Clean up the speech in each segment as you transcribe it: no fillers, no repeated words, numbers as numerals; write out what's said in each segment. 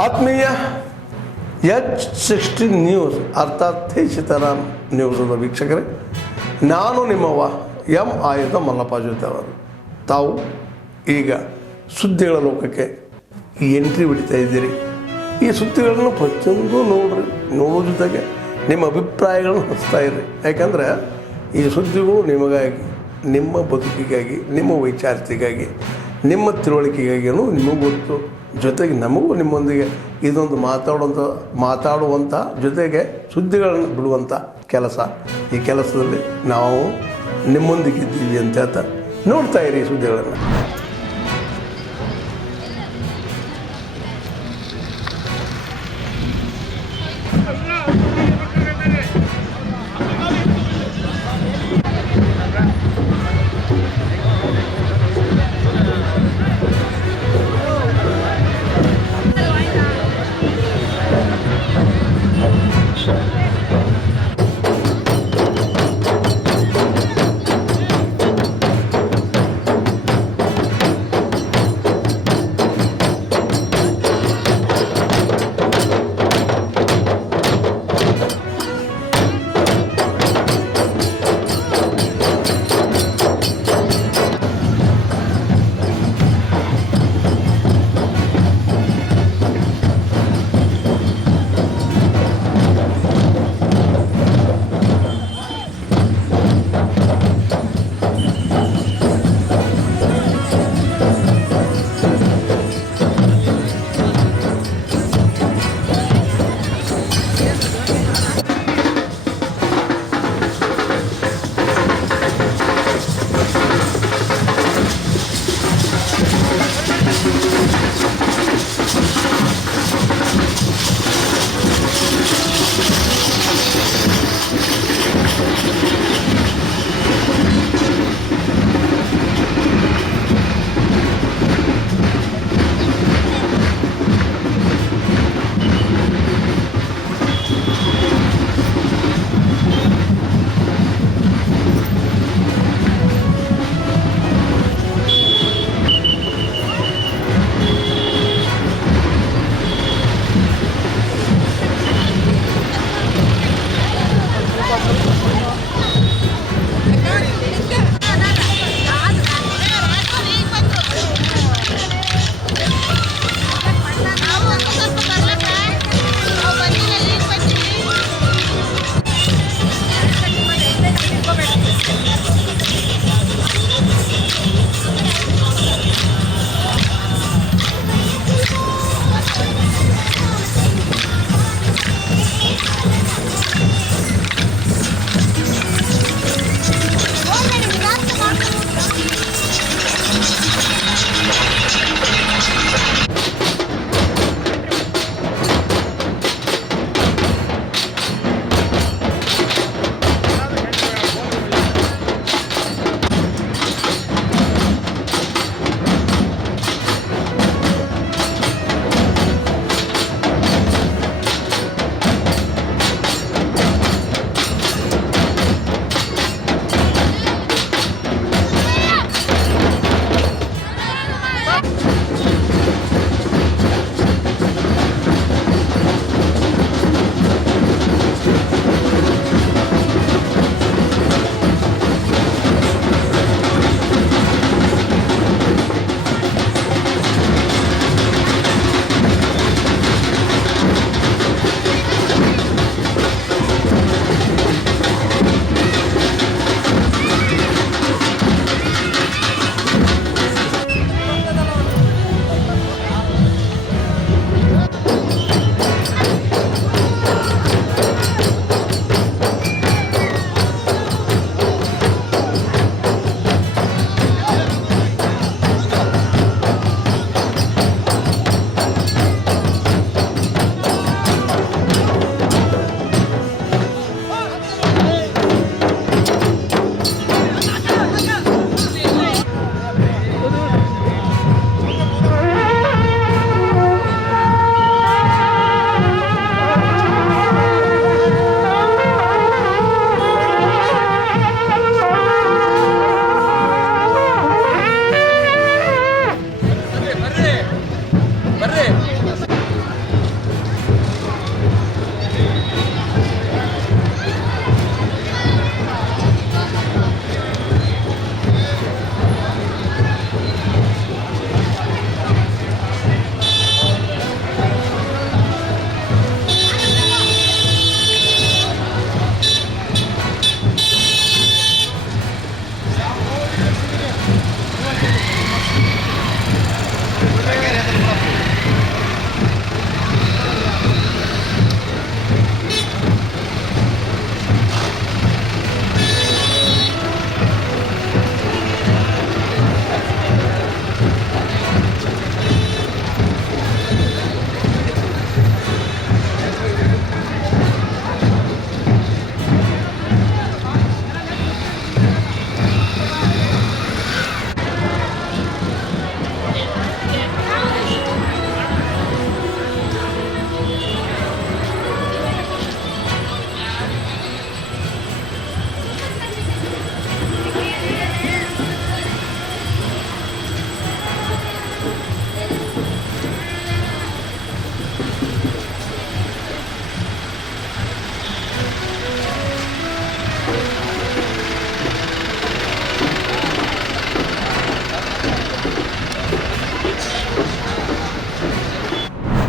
ಆತ್ಮೀಯ H60 news ಅರ್ಥಾತ್ ಹೇ ಸೀತಾರಾಮ್ ನ್ಯೂಸದ ವೀಕ್ಷಕರೇ, ನಾನು ನಿಮ್ಮವ ಎಂ ಆಯುಧ ಮಲ್ಲಪ್ಪ ಜೊತೆ ಅವರು. ತಾವು ಈಗ ಸುದ್ದಿಗಳ ಲೋಕಕ್ಕೆ ಎಂಟ್ರಿ ಬಿಡ್ತಾ ಇದ್ದೀರಿ. ಈ ಸುದ್ದಿಗಳನ್ನು ಪ್ರತಿಯೊಂದು ನೋಡೋ ಜೊತೆಗೆ ನಿಮ್ಮ ಅಭಿಪ್ರಾಯಗಳನ್ನು ಹಚ್ತಾ ಇರ್ರಿ. ಯಾಕಂದರೆ ಈ ಸುದ್ದಿಗಳು ನಿಮಗಾಗಿ, ನಿಮ್ಮ ಬದುಕಿಗಾಗಿ, ನಿಮ್ಮ ವೈಚಾರಿಕೆಗಾಗಿ, ನಿಮ್ಮ ತಿಳುವಳಿಕೆಗಾಗಿಯೂ ನಿಮಗೂ ಗೊತ್ತು. ಜೊತೆಗೆ ನಮಗೂ ನಿಮ್ಮೊಂದಿಗೆ ಇದೊಂದು ಮಾತಾಡುವಂಥ ಜೊತೆಗೆ ಸುದ್ದಿಗಳನ್ನು ಬಿಡುವಂಥ ಕೆಲಸ. ಈ ಕೆಲಸದಲ್ಲಿ ನಾವು ನಿಮ್ಮೊಂದಿಗೆ ಇದ್ದೀವಿ ಅಂತ ಹೇಳ್ತಾ ನೋಡ್ತಾ ಇರಿ ಸುದ್ದಿಗಳನ್ನು.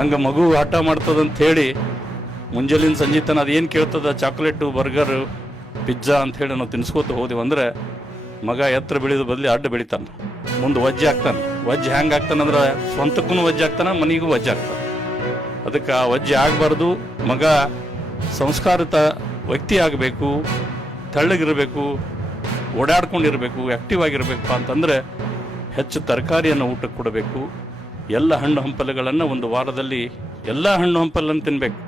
ಹಂಗೆ ಮಗು ಹಠ ಮಾಡ್ತದಂತ ಹೇಳಿ ಮುಂಜಾನಿನ ಸಂಜೆ ತನ ಅದೇನು ಕೇಳ್ತದ ಚಾಕ್ಲೇಟು ಬರ್ಗರು ಪಿಜ್ಜಾ ಅಂಥೇಳಿ ನಾವು ತಿನ್ಸ್ಕೋತ ಹೋದೆವು ಅಂದರೆ ಮಗ ಎತ್ತರ ಬೆಳೆಯೋದು ಬದಲಿ ಅಡ್ಡ ಬೆಳಿತಾನೆ, ಮುಂದೆ ವಜ್ಜೆ ಆಗ್ತಾನೆ. ವಜ್ಜೆ ಹೆಂಗೆ ಆಗ್ತಾನಂದ್ರೆ ಸ್ವಂತಕ್ಕೂ ವಜ್ಜೆ ಆಗ್ತಾನೆ, ಮನೆಗೂ ವಜ್ಜೆ ಆಗ್ತಾನೆ. ಅದಕ್ಕೆ ಆ ವಜ್ಜೆ ಆಗಬಾರ್ದು. ಮಗ ಸಂಸ್ಕಾರಿತ ವ್ಯಕ್ತಿ ಆಗಬೇಕು, ತೆಳ್ಳಗಿರಬೇಕು, ಓಡಾಡ್ಕೊಂಡಿರಬೇಕು, ಆ್ಯಕ್ಟಿವ್ ಆಗಿರಬೇಕು ಅಂತಂದರೆ ಹೆಚ್ಚು ತರಕಾರಿಯನ್ನು ಊಟಕ್ಕೆ ಕೊಡಬೇಕು. ಎಲ್ಲ ಹಣ್ಣು ಹಂಪಲುಗಳನ್ನು ಒಂದು ವಾರದಲ್ಲಿ ಎಲ್ಲ ಹಣ್ಣು ಹಂಪಲನ್ನು ತಿನ್ನಬೇಕು.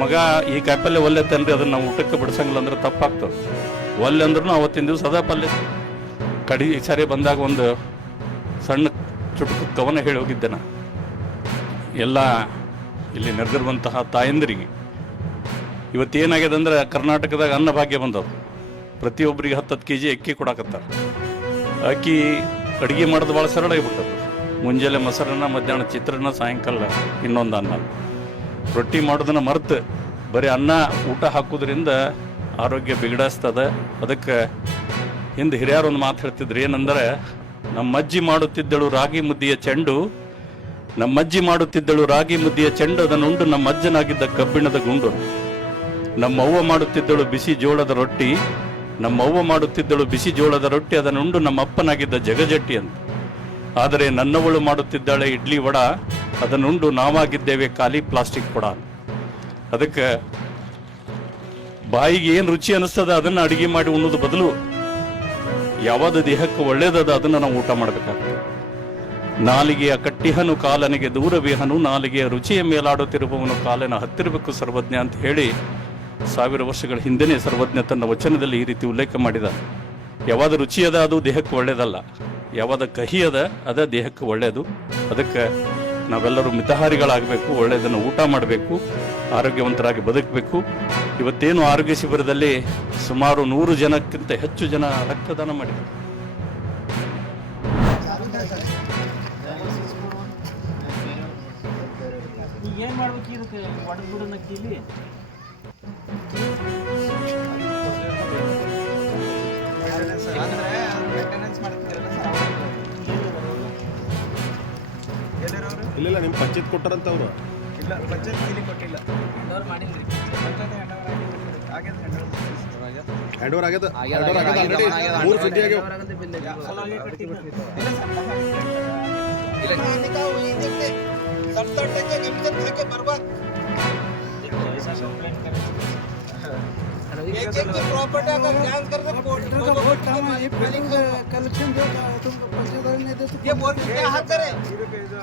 ಮಗ ಈ ಕಾಯಿಪಲ್ಯ ಒಲ್ಲೆ ತಂದ್ರೆ ಅದನ್ನು ನಾವು ಊಟಕ್ಕೆ ಬಿಡಿಸಂಗಿಲ್ಲ ಅಂದ್ರೆ ತಪ್ಪಾಗ್ತದೆ. ಒಲ್ಲೆ ಅಂದ್ರೂ ಅವತ್ತಿನ ದಿವಸ ಅದ ಪಲ್ಯ. ಕಡಿ ಸರಿ ಬಂದಾಗ ಒಂದು ಸಣ್ಣ ಚುಟುಕು ಕವನ ಹೇಳಿ ಹೋಗಿದ್ದೆ ನಾ ಎಲ್ಲ ಇಲ್ಲಿ ನೆರೆದಿರುವಂತಹ ತಾಯಂದಿರಿಗೆ. ಇವತ್ತೇನಾಗಿದೆ ಅಂದ್ರೆ ಕರ್ನಾಟಕದಾಗ ಅನ್ನಭಾಗ್ಯ ಬಂದವು. ಪ್ರತಿಯೊಬ್ಬರಿಗೆ 10 kg ಅಕ್ಕಿ ಕೊಡಾಕತ್ತಾರೆ. ಅಕ್ಕಿ ಅಡುಗೆ ಮಾಡೋದು ಭಾಳ ಸರಳ ಆಗಿಬಿಟ್ಟದು. ಮುಂಜಾನೆ ಮೊಸರನ್ನ, ಮಧ್ಯಾಹ್ನ ಚಿತ್ರಾನ್ನ, ಸಾಯಂಕಾಲ ಇನ್ನೊಂದು ಅನ್ನ. ರೊಟ್ಟಿ ಮಾಡೋದನ್ನು ಮರೆತು ಬರೀ ಅನ್ನ ಊಟ ಹಾಕೋದ್ರಿಂದ ಆರೋಗ್ಯ ಬಿಗಡಿಸ್ತದೆ. ಅದಕ್ಕೆ ಹಿಂದೆ ಹಿರಿಯರು ಒಂದು ಮಾತು ಹೇಳ್ತಿದ್ರು, ಏನಂದರೆ ನಮ್ಮಜ್ಜಿ ಮಾಡುತ್ತಿದ್ದಳು ರಾಗಿ ಮುದ್ದಿಯ ಚೆಂಡು, ನಮ್ಮಜ್ಜಿ ಮಾಡುತ್ತಿದ್ದಳು ರಾಗಿ ಮುದ್ದಿಯ ಚೆಂಡು, ಅದನ್ನುಂಡು ನಮ್ಮ ಅಜ್ಜನಾಗಿದ್ದ ಕಬ್ಬಿಣದ ಗುಂಡು. ನಮ್ಮವ್ವ ಮಾಡುತ್ತಿದ್ದಳು ಬಿಸಿ ಜೋಳದ ರೊಟ್ಟಿ, ನಮ್ಮವ್ವ ಮಾಡುತ್ತಿದ್ದಳು ಬಿಸಿ ಜೋಳದ ರೊಟ್ಟಿ, ಅದನ್ನುಂಡು ನಮ್ಮ ಅಪ್ಪನಾಗಿದ್ದ ಜಗಜಟ್ಟಿ ಅಂತ. ಆದರೆ ನನ್ನವಳು ಮಾಡುತ್ತಿದ್ದಾಳೆ ಇಡ್ಲಿ ವಡ, ಅದನ್ನುಂಡು ನಾವಾಗಿದ್ದೇವೆ ಖಾಲಿ ಪ್ಲಾಸ್ಟಿಕ್ ಕೊಡ. ಅದಕ್ಕೆ ಬಾಯಿಗೆ ಏನು ರುಚಿ ಅನ್ನಿಸ್ತದ ಅದನ್ನು ಅಡುಗೆ ಮಾಡಿ ಉಣ್ಣೋದು ಬದಲು ಯಾವುದು ದೇಹಕ್ಕೆ ಒಳ್ಳೇದದ ಅದನ್ನು ನಾವು ಊಟ ಮಾಡಬೇಕಾಗ್ತದೆ. ನಾಲಿಗೆಯ ಕಟ್ಟಿಹನು ಕಾಲನಿಗೆ ದೂರವಿಹನು, ನಾಲಿಗೆಯ ರುಚಿಯ ಮೇಲಾಡುತ್ತಿರುವವನು ಕಾಲನ ಹತ್ತಿರಬೇಕು ಸರ್ವಜ್ಞ ಅಂತ ಹೇಳಿ 1000 ವರ್ಷಗಳ ಹಿಂದೆನೇ ಸರ್ವಜ್ಞ ತನ್ನ ವಚನದಲ್ಲಿ ಈ ರೀತಿ ಉಲ್ಲೇಖ ಮಾಡಿದ. ಯಾವಾಗ ರುಚಿ ಅದ ಅದು ದೇಹಕ್ಕೆ ಒಳ್ಳೆಯದಲ್ಲ, ಯಾವಾಗ ಕಹಿ ಅದ ಅದ ದೇಹಕ್ಕೆ ಒಳ್ಳೆಯದು. ಅದಕ್ಕೆ ನಾವೆಲ್ಲರೂ ಮಿತಹಾರಿಗಳಾಗಬೇಕು, ಒಳ್ಳೆಯದನ್ನು ಊಟ ಮಾಡಬೇಕು, ಆರೋಗ್ಯವಂತರಾಗಿ ಬದುಕಬೇಕು. ಇವತ್ತೇನು ಆರೋಗ್ಯ ಶಿಬಿರದಲ್ಲಿ ಸುಮಾರು 100 ಜನಕ್ಕಿಂತ ಹೆಚ್ಚು ಜನ ರಕ್ತದಾನ ಮಾಡಿದ್ದಾರೆ. ಏನು ಮಾಡ್ಬೇಕು ಇದಕ್ಕೆ ಒಡಗು ನಕ್ಕಿಲಿ ಇಲ್ಲ ನಿಮ್ಮ ಪಂಚಾಯತ್ ಕೊಟ್ಟಾರಂತ ಅವರು ಇಲ್ಲ ಪಂಚಾಯತ್ ಇಲ್ಲಿ ಕೊಟ್ಟಿಲ್ಲ. ಹ್ಯಾಂಡ್ ಮಾಡಿದ್ರಿ ಪಂಚಾಯತ್ ಹ್ಯಾಂಡ್ ಓವರ್ ಆಗ್ಯದ ಆಲ್ರೆಡಿ 3 ಸುದ್ದಿ ಆಗ್ಯಾವ. प्रॉपर्टी अगर जांच कर कलेक्शन ये बोर क्या हाथ करे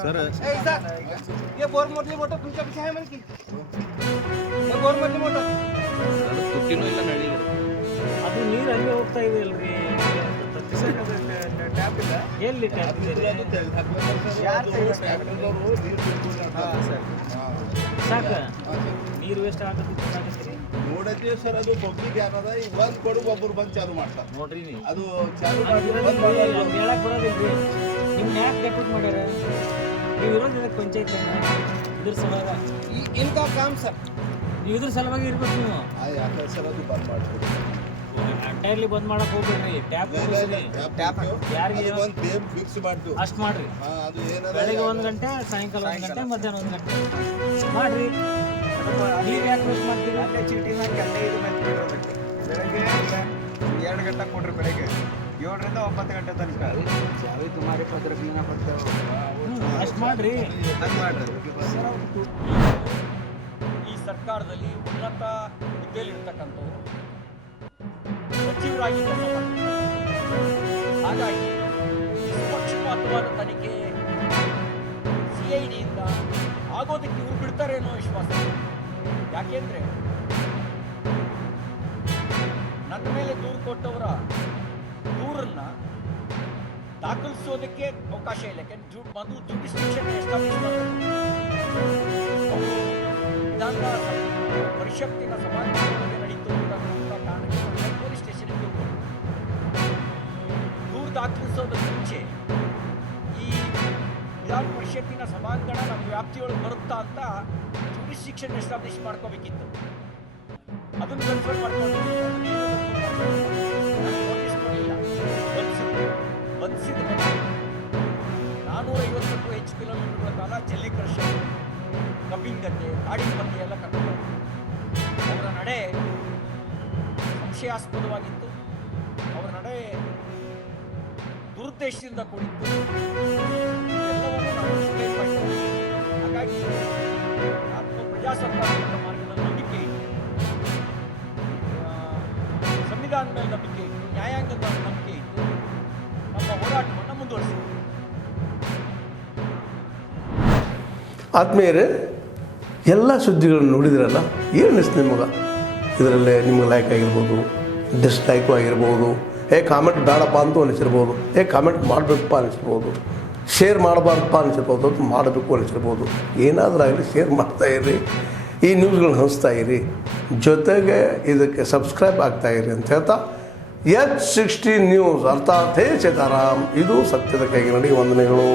सर ये बोर मधली मोटर तुमच्या कशी आहे म्हणजे ये बोर मधली मोटर ತುಟ್ಟಿನೂ ಇಲ್ಲ ನಳಿ ಅದು ನೀರು ಅಲ್ಲಿ ಹೋಗ್ತಾ ಇದೆ ಅಲ್ರಿ. ಟ್ಯಾಪ್ ಇಲ್ಲ ಎಲ್ಲಿ ಟ್ಯಾಪ್ ಇದೆ? ಸಾಕ ನೀರು ವೇಸ್ಟ್ ಆಗತ್ತೆ ನೋಡಕ್ಕೆ ಸರ್ ಅದು ಪಬ್ಲಿಕ್ ಏನದ ಈಗ ಬಂದ್ ಕೊಡು ಒಬ್ಬರು ಬಂದು ಚಾಲು ಮಾಡ್ತಾರೆ ನೋಡ್ರಿ ನೀವು ಅದು ಚಾಲು ಹೇಳಕ್ ಬರೋದಿಲ್ರಿ. ನಿಮ್ನ ಯಾಕೆ ಡೆಪ್ಯೂಟ್ ಮಾಡ್ಯಾರ? ನೀವು ಇರೋದು ಇದಕ್ಕೆ ಪಂಚಾಯತ್ ಇದ್ರ ಸಲುವಾಗ इनका काम सर ನೀವು ಇದ್ರ ಸಲುವಾಗಿ ಇರ್ಬೇಕು. ನೀವು ಯಾಕೆ ಸರ್ ಅದು ಬಂದ್ ಮಾಡ್ತೀವಿ ಎಂಟೈರ್ಲಿ ಬಂದ್ ಮಾಡಕ್ ಹೋಗ್ಬೇಡ್ರಿ. ಟ್ಯಾಪ್ ಯಾರಿಗೆ ಒಂದು ಟೈಮ್ ಫಿಕ್ಸ್ ಮಾಡ್ತೀವಿ ಅಷ್ಟು ಮಾಡ್ರಿ. ಅದು ಏನದ ಬೆಳಿಗ್ಗೆ 1 ಗಂಟೆ, ಸಾಯಂಕಾಲ 1 ಗಂಟೆ, ಮಧ್ಯಾಹ್ನ 1 ಗಂಟೆ ಮಾಡ್ರಿ. ನೀರು ಯಾಕೆ ವೇಸ್ಟ್ ಮಾಡ್ತೀರಿ? ಅಲ್ಲೇ ಚೀಟಿ ಹಾಕಿ ಅಲ್ಲೇ ಇದು ಬೆಳಗ್ಗೆ 2 ಗಂಟೆ ಕೊಡ್ರಿ, ಬೆಳಗ್ಗೆ 7 ರಿಂದ 9 ಗಂಟೆ ತನಕ ಚಾವಿ ತುಮಾರಿ ಪತ್ರ ಪೀನಾ ಪಡ್ತೇವೆ. ಅಷ್ಟು ಮಾಡ್ರಿ. ಈ ಸರ್ಕಾರದಲ್ಲಿ ಉನ್ನತ ಹುದ್ದೆಯಲ್ಲಿರ್ತಕ್ಕಂಥವ್ರು ಸಚಿವರಾಗಿ ಕೆಲಸ ಮಾಡ್ತಾರೆ. ಹಾಗಾಗಿ ನಿಷ್ಪಕ್ಷಪಾತವಾದ ತನಿಖೆ CIDಯಿಂದ ಆಗೋದಕ್ಕೆ ಇವ್ರು ಬಿಡ್ತಾರೆ ಅನ್ನೋ ವಿಶ್ವಾಸ. ಯಾಕೆಂದ್ರೆ ನನ್ನ ಮೇಲೆ ದೂರು ಕೊಟ್ಟವರ ದೂರನ್ನ ದಾಖಲಿಸೋದಕ್ಕೆ ಅವಕಾಶ ಇಲ್ಲ. ಯಾಕೆಂದ್ರೆ ಮೊದಲು ಜುಡಿಸ್ಟಿಕ್ಷನ್ ಎಸ್ಟಾಬ್ಲಿಷ್ ಮಾಡಬೇಕು. ಅವರು ವಿಧಾನ ಪರಿಷತ್ತಿನ ಸಭಾಂಗಣದಲ್ಲಿ ನಡೀತು ಅಂತ ಕಾರಣಕ್ಕೆ ಪೊಲೀಸ್ ಸ್ಟೇಷನ್ಗೆ ದೂರು ದಾಖಲಿಸೋದಕ್ಕೆ ಮುಂಚೆ ಈ ವಿಧಾನ ಪರಿಷತ್ತಿನ ಸಭಾಂಗಣ ನಮ್ಮ ವ್ಯಾಪ್ತಿಯೊಳಗೆ ಬರುತ್ತಾ ಅಂತ ಜುಡಿಸ್ಟಿಕ್ಷನ್ ಎಸ್ಟಾಬ್ಲಿಷ್ ಮಾಡ್ಕೋಬೇಕಿತ್ತು. ಅದನ್ನು ಕನ್ಫರ್ಮ್ ಮಾಡ್ಕೊಂಡು ನೋಟಿಸ್ ಕೊಡಲಿಲ್ಲ, ಬಂಧಿಸಿದ ಮೇಲೆ 450ಕ್ಕೂ ಹೆಚ್ಚು ಕಿಲೋಮೀಟರ್ಗಳ ಕಾಲ ಜಲ್ಲಿ ಕಳಿಸೋದು. ಕಬ್ಬಿನ ಗದ್ದೆ ಕಾಡಿನ ಮಧ್ಯೆ ಎಲ್ಲ ಕರ್ಕೊಂಡು ಅವರ ನಡೆ ಸಂಶಯಾಸ್ಪದವಾಗಿತ್ತು. ಅವರ ನಡೆ ದುರುದ್ದೇಶದಿಂದ ಕೂಡಿತ್ತು. ಎಲ್ಲವನ್ನು ನಾವು explain ಮಾಡಿದ್ದೇವೆ. ಹಾಗಾಗಿ ನಮ್ಮ ಪ್ರಜಾಸತ್ತಾತ್ಮಕ ಮಾರ್ಗದಲ್ಲಿ ನಂಬಿಕೆ ಇತ್ತು, ಸಂವಿಧಾನದ ಮೇಲೆ ನಂಬಿಕೆ ಇತ್ತು, ನ್ಯಾಯಾಂಗದ ಮೇಲೆ ನಂಬಿಕೆ ಇತ್ತು. ನಮ್ಮ ಹೋರಾಟವನ್ನು ಮುಂದುವರಿಸಿದ್ವಿ. ಆತ್ಮೀಯರೇ, ಎಲ್ಲ ಸುದ್ದಿಗಳನ್ನು ನೋಡಿದ್ರಲ್ಲ, ಏನು ಅನಿಸ್ತು ನಿಮಗೆ? ಇದರಲ್ಲೇ ನಿಮ್ಗೆ ಲೈಕ್ ಆಗಿರ್ಬೋದು, ಡಿಸ್ಲೈಕು ಆಗಿರ್ಬೋದು, ಕಾಮೆಂಟ್ ಬೇಡಪ್ಪ ಅಂತೂ ಅನಿಸಿರ್ಬೋದು, ಕಾಮೆಂಟ್ ಮಾಡಬೇಕಪ್ಪ ಅನಿಸಿರ್ಬೋದು, ಶೇರ್ ಮಾಡಬಾರ್ದಪ್ಪ ಅನಿಸಿರ್ಬೋದು, ಅದು ಮಾಡಬೇಕು ಅನಿಸಿರ್ಬೋದು. ಏನಾದರೂ ಆಗಲಿ ಶೇರ್ ಮಾಡ್ತಾಯಿರಿ, ಈ ನ್ಯೂಸ್ಗಳನ್ನ ಹಂಚ್ತಾ ಇರಿ, ಜೊತೆಗೆ ಇದಕ್ಕೆ ಸಬ್ಸ್ಕ್ರೈಬ್ ಆಗ್ತಾಯಿರಿ ಅಂತ ಹೇಳ್ತಾ H16 ನ್ಯೂಸ್ ಅರ್ಥಾತ್ ಹೇ ಸೀತಾರಾಮ್, ಇದು ಸತ್ಯದ ಕೈಗೆ ನಡಿ. ವಂದನೆಗಳು.